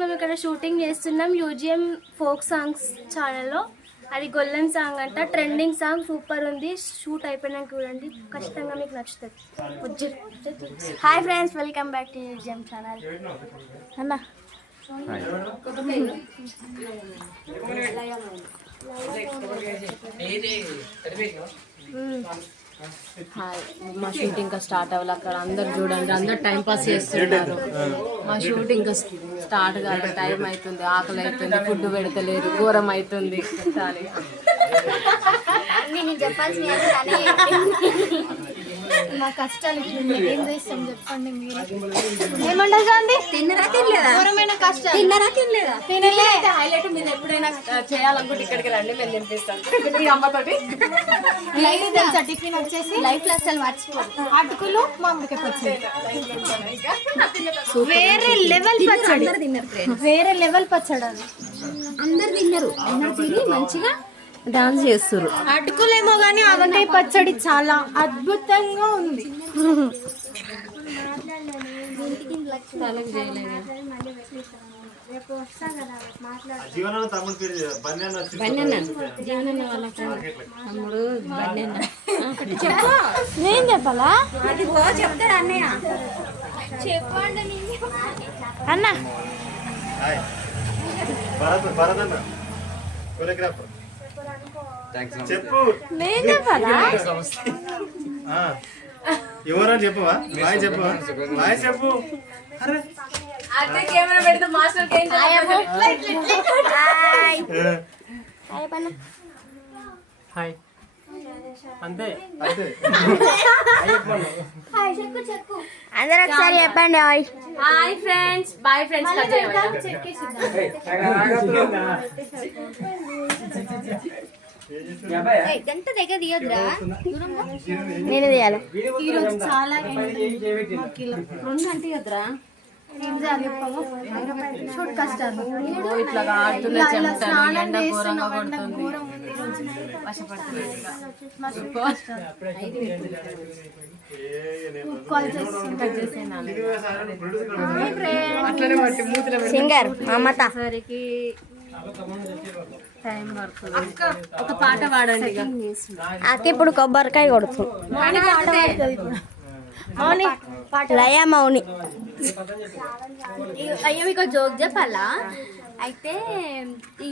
మేము ఇక్కడ షూటింగ్ చేస్తున్నాం యూజిఎం ఫోక్ సాంగ్స్ ఛానల్లో. అది గొల్లెం సాంగ్ అంట, ట్రెండింగ్ సాంగ్, సూపర్ ఉంది. షూట్ అయిపోయినాక చూడండి, ఖచ్చితంగా మీకు నచ్చుతుంది. Hi friends, welcome back to UGM channel. అన్న మా షూటింగ్ ఇంకా స్టార్ట్ అవ్వాలి. అక్కడ అందరు చూడండి, అందరు టైం పాస్ చేస్తున్నారు. మా షూటింగ్ ఇంకా స్టార్ట్ కాదు, టైం అవుతుంది, ఆకలి అవుతుంది, ఫుడ్ పెడతలేరు, ఘోరం అవుతుంది. చాలు నేను చెప్పాల్సిన మా కష్టాలు ఏం చేస్తాం చెప్పండి మీరు. ఏమంటుంది తిన్నరా తినలేదా? ఘోరమైన కష్టం. తిన్నరా తినలేదా? తినలేదు. హైలైట్ మీరు ఎప్పుడైనా చేయాలనుకుంటే ఇక్కడికి రండి, మేము తినిపిస్తాం మీ అమ్మతోటి. లైఫ్ తెలుసా? టిఫిన్ వచ్చేసి లైఫ్ లో అసలు మర్చిపోదు. అటుకులు మామిడికాయ పచ్చడి, వేరే లెవెల్ పచ్చడి, వేరే లెవెల్ పచ్చడి. అది అందరు తిన్నారు, అందరు తిని మంచిగా డాన్స్ చేస్తారు. అటుకులేమో కానీ అవన్నీ పచ్చడి చాలా అద్భుతంగా ఉంది. నేను చెప్పాలా? చెప్తారా అన్నయ్య? చెప్పండి అన్న. చెప్పు. నేను చెప్పాలా? ఎవరా చెప్పవా? బాయ్ చెప్పవా? బాయ్ చెప్పు. అదే కెమెరా పెడితే మాస్టర్ హాయ్ అంతే. అందరూ ఒకసారి చెప్పండి hi. Hi friends, bye friends. ఎంత దగ్గర తీయద్దురా, నేను తీయాలి. ఈరోజు చాలా రెండు తీయద్దురా. చూడు కష్టాలు, ఇట్లా ఆడుతున్న చెమటలు, ఎండ ఘోరంగా పడుతుంది. సింగర్ మమత టైం పడుతుంది. ఒక పాట పాడండి. అక్క ఇప్పుడు కొబ్బరికాయ కొడుతుంది. మౌని లయ మౌని. అయ్యో మీకు జోక్ చెప్పాలా? అయితే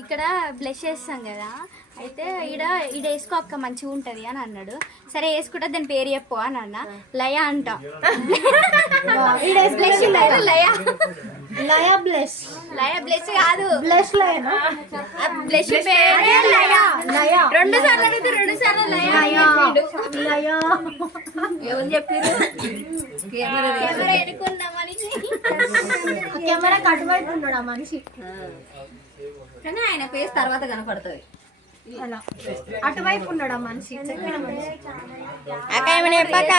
ఇక్కడ బ్లష్ చేస్తాం కదా, అయితే ఈడ వేసుకో అక్క మంచిగా ఉంటుంది అని అన్నాడు. సరే వేసుకుంటా, దాని పేరు చెప్పు అని అన్న. లయ అంట. లయ లయ బ్లష్, లయ బ్లష్ కాదు, బ్లష్ లయ. బ్లష్ పేరే లయ. రెండు సార్లు అడిగితే రెండు సార్లు లయ. ఎవరు చెప్పారు? కెమెరా ఎడుకున్న మనిషి, కెమెరా కటువైపు ఉన్నాడు ఆ మనిషి, కానీ ఆయన ఫేస్ తర్వాత కనపడుతుంది. అలా అటువైపు ఉన్నాడు ఆ మనిషి, చెప్పిన మనిషి. అక్క ఏమైనా చెప్పాక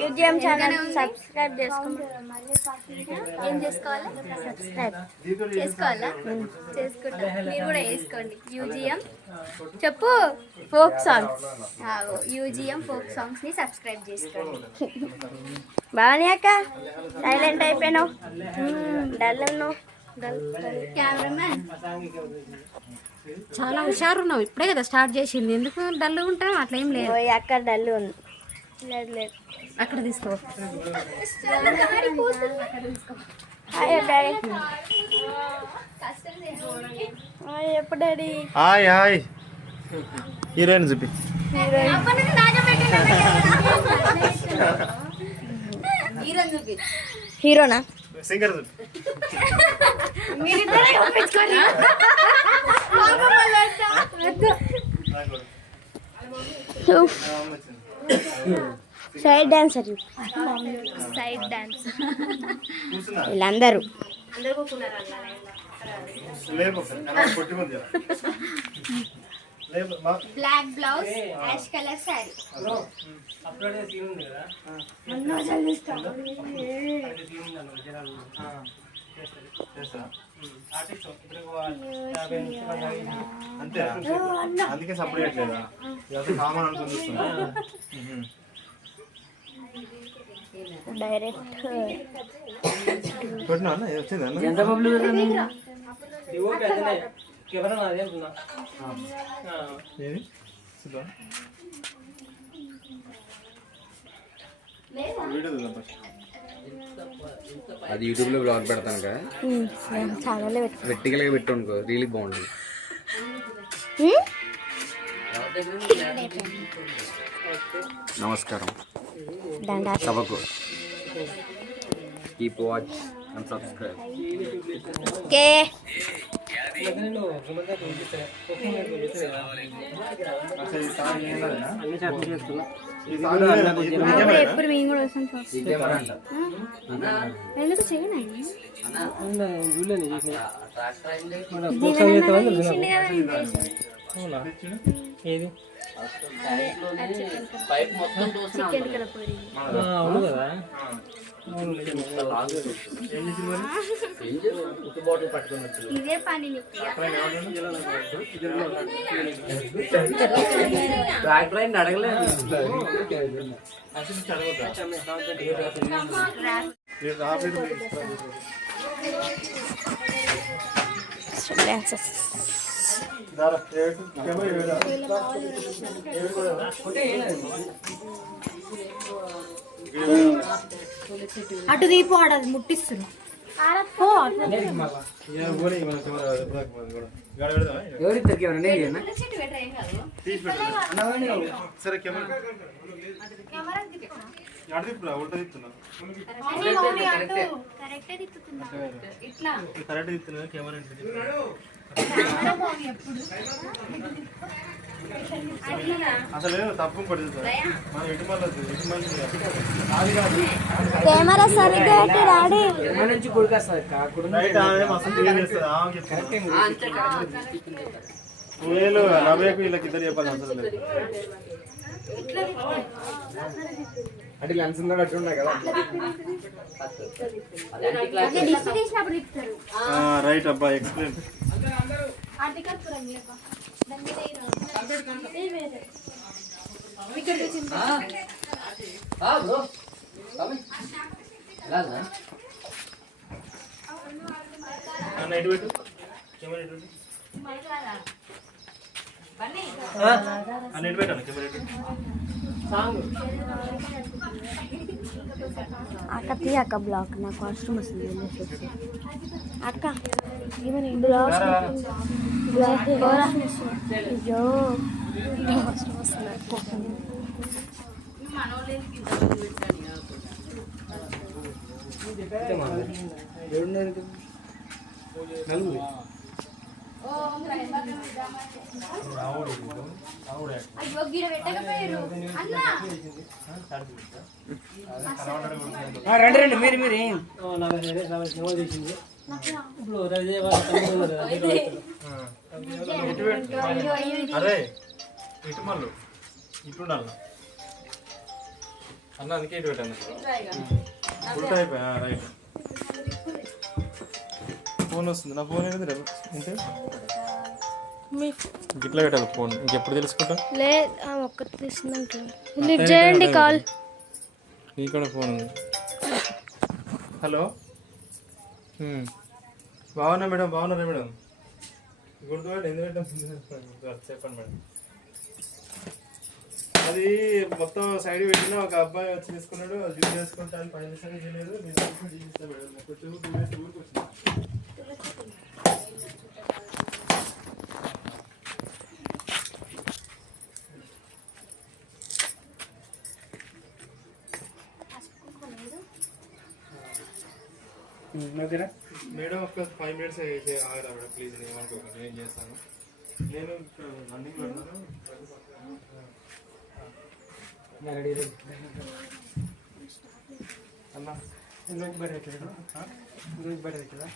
యూజిఎం ఛానల్ సబ్స్క్రైబ్ చేసుకోండి. ఏం చేసుకోవాలా? సబ్స్క్రైబ్ చేసుకోవాలా? చేసుకుంటా, మీరు కూడా వేసుకోండి. యూజిఎం చెప్పు ఫోక్ సాంగ్స్, యూజిఎం ఫోక్ సాంగ్స్ ని సబ్స్క్రైబ్ చేసుకోండి. బాగానే అక్క, సైలెంట్ అయిపోయినావు, డల్ ఉన్నావు. కెమెరామ్యాన్ చాలా హుషారు ఉన్నావు, ఇప్పుడే కదా స్టార్ట్ చేసింది, ఎందుకు డల్ ఉంటాం? అట్లా ఏం లేదు. అక్కడ డల్ ఉంది. లేదు అక్కడ తీసుకో. ఎప్పుడు డాడీ? Hi hi. హీరోయిన్ చూపి. హీరోనా? సింగర్ చూపి. Side dancer, side dance. వీళ్ళందరూ black blouse, ash colour sari. అంతే, అందుకే సపరేట్ లేదా? కామన్ అనుకుంటున్నా. డైరెక్ట్ కొట్టినా అన్న వచ్చింది అన్న ఎంత పబ్లిక్ కెమెరా నాది అంటున్నా ఏది చూద్దాం వీడియో చూద్దాం ఫస్ట్ అది యూట్యూబ్లో బ్లాగ్ పెడతాను కదా ఛానల్లో వెట్టికల్గా పెట్టుకో రీల్ బాగుంటుంది. నమస్కారం సభకు కీప్ వాచ్ అండ్ సబ్స్క్రైబ్. కే అన్ని షాపింగ్ చేస్తున్నా. ఎప్పుడు మేము కూడా వస్తాం ఎందుకు చేయను చూడలేదు ఏది చికెన్ కల పొడి అవును కదా. ఇదే పని అటు దీపు ఆడది ముట్టిస్తున్నా సరే కెమెరా తిప్పురా ఉల్టా తిప్పుతున్నా కరెక్ట్ తిప్పుతున్నా కెమెరా అసలు తప్పు పడుతుంది మనం ఇటు మళ్ళీ కెమెరా సరిగ్గా పెట్టి రాడి రైట్ ఆమె మస్తు క్లియర్ చేస్తుంది ఆమె చెప్తున్నా వేలు నవ్వేకు వీళ్ళకి ఇద్దరు చెప్పాలి అవసరం లేదు. అంటే లెన్స్ ఉన్నాడు అట్టు ఉన్నాయి కదా. రైట్ అబ్బా ఎక్స్ప్లెయిన్ అన్న ఇటు పెట్టు కెమెరా ఇటు పెట్టు అన్న ఇటు పెట్టాను కెమెరా ఇటు అక్క తీ అక్క బ్లాక్ నాకు వాష్రూమ్ వస్తుంది అక్క ఏమని బ్లాక్ అయ్యో వాష్రూమ్ వస్తుంది రండి మీరు మీరు ఇప్పుడు అరే ఇటు మళ్ళు ఇటు అన్న అందుకే ఇటు పెట్టాను ఉల్టా అయిపోయా రైట్ ఫోన్ వస్తుంది నా ఫోన్ ఏంటి ఇంతే గిట్లా పెట్టాలి ఫోన్ ఇంకెప్పుడు తెలుసుకుంటా లేదు ఒక్కటి తీసిందంటే లిఫ్ట్ చేయండి కాల్ ఇక్కడ ఫోన్ ఉంది. హలో బాగున్నా మేడం బాగున్నారా మేడం గుర్తుపెట్టి ఎందుకంటే చెప్పండి మేడం అది మొత్తం సైడ్ పెట్టిన ఒక అబ్బాయి వచ్చి తీసుకున్నాడు అది యూజ్ చేసుకుంటాను 5 నిమిషాలు చేయలేదు మేడం కొంచెం 2 డేస్ ఊరికి వచ్చింది. మేడం ఒక 5 మినిట్స్ ఆగరా మేడం ప్లీజ్ నేను అనుకోకండి నేను చేస్తాను. నేను రన్నింగ్ పెడతాను అన్నా ఇంట్లోకి బయట పెట్టాడు ఇంట్లోకి బయట పెట్టాడా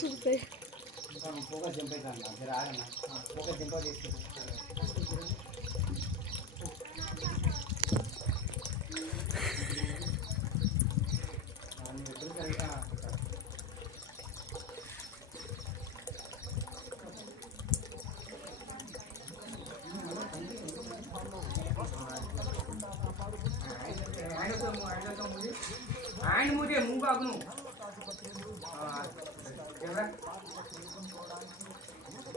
చూస్తాయి. ఆయన ముదే మూవ్ ఆగును కెమెరా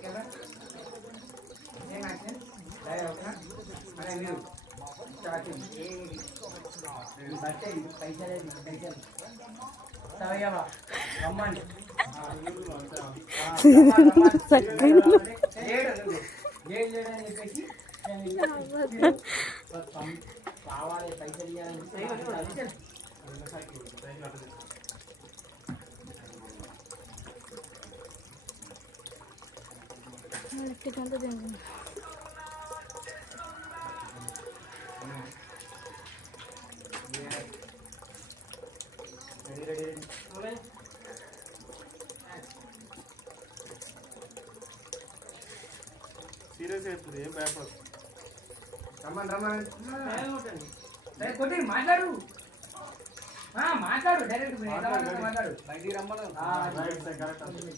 కెమెరా ఏం యాక్షన్ లై ఓకేనా అరే మీరు స్టార్టింగ్ ఏమి బట్టే పైసలే పైసలు సవయవా అమ్మండి లేడని చెప్పేసి కావాలి పైసలు ఇవ్వాలని సీరియస్ అవుతుంది ఏం భయపడదు. రమ్మని కొట్టి మాట్లాడు మాట్లాడు డైరెక్ట్ మాట్లాడు బయటికి రమ్మను రైట్ సైడ్ కరెక్ట్ అంతే.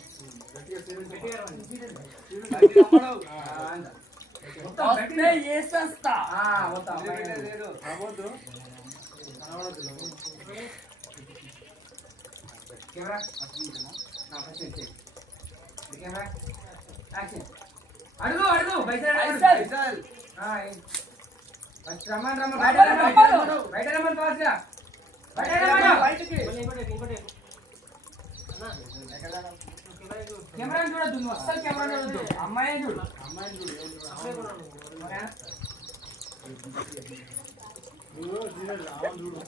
గట్టిగా సీరియస్ బయటికి రమ్మను మొత్తం గట్టిగా చేసేస్తా మొత్తం రావద్దు కనబడద్దు. కెమెరా కెమెరా యాక్షన్ అడుగు పైసలు రమ్మని బయట రమ్మని కావచ్చుగా కెమెరా చూడద్దు నువ్వు అస్సలు కెమెరా చూడద్దు అమ్మాయి చూడు నువ్వు సీరియస్ రావని చూడు.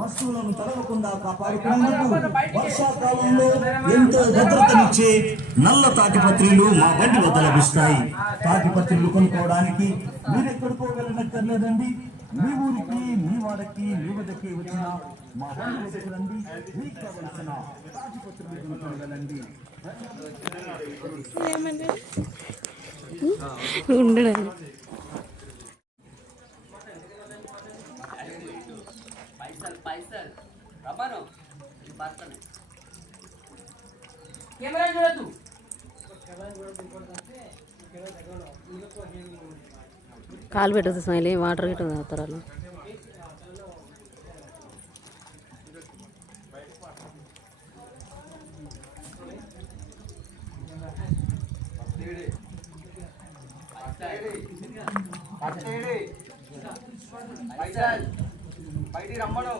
వస్తువులను తడవకుండా కాపాడుకున్నందుకు వర్షాకాలంలో ఎంతో భద్రతనిచ్చే నల్ల తాటిపత్రులు మా బండి వద్ద లభిస్తాయి. తాటిపత్రులు కొనుక్కోవడానికి మీరెక్కడికో వెళ్ళనక్కర్లేదండి. మీ ఊరికి, మీ వాడకి, మీ వద్దకి వచ్చిన మా బండి వద్దకు రండి. మీకు కావలసిన తాటిపత్రులు కొనుక్కోగలండి. కెమెరా చూడద్దు కాలు పెట్టదు స్మైల్ వాటర్ గిట్ట తాగుతారు వాళ్ళు. బయటికి రమ్మను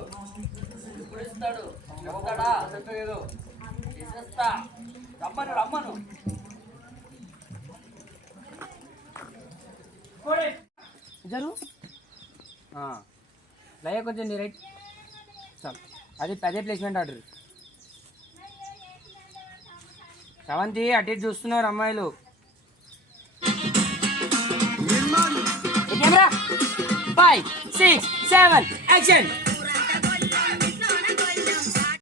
ఇప్పుడు ఇస్తాడు చెప్తాడా చెప్పలేదు ఇస్తా రమ్మను జరు లయ కొంచెం నీ రైట్ చాలు అది అదే ప్లేస్మెంట్ ఆర్డర్ సెవెంత్ అటు ఇటు చూస్తున్నారు అమ్మాయిలు కెమెరా 5 6 7 యాక్షన్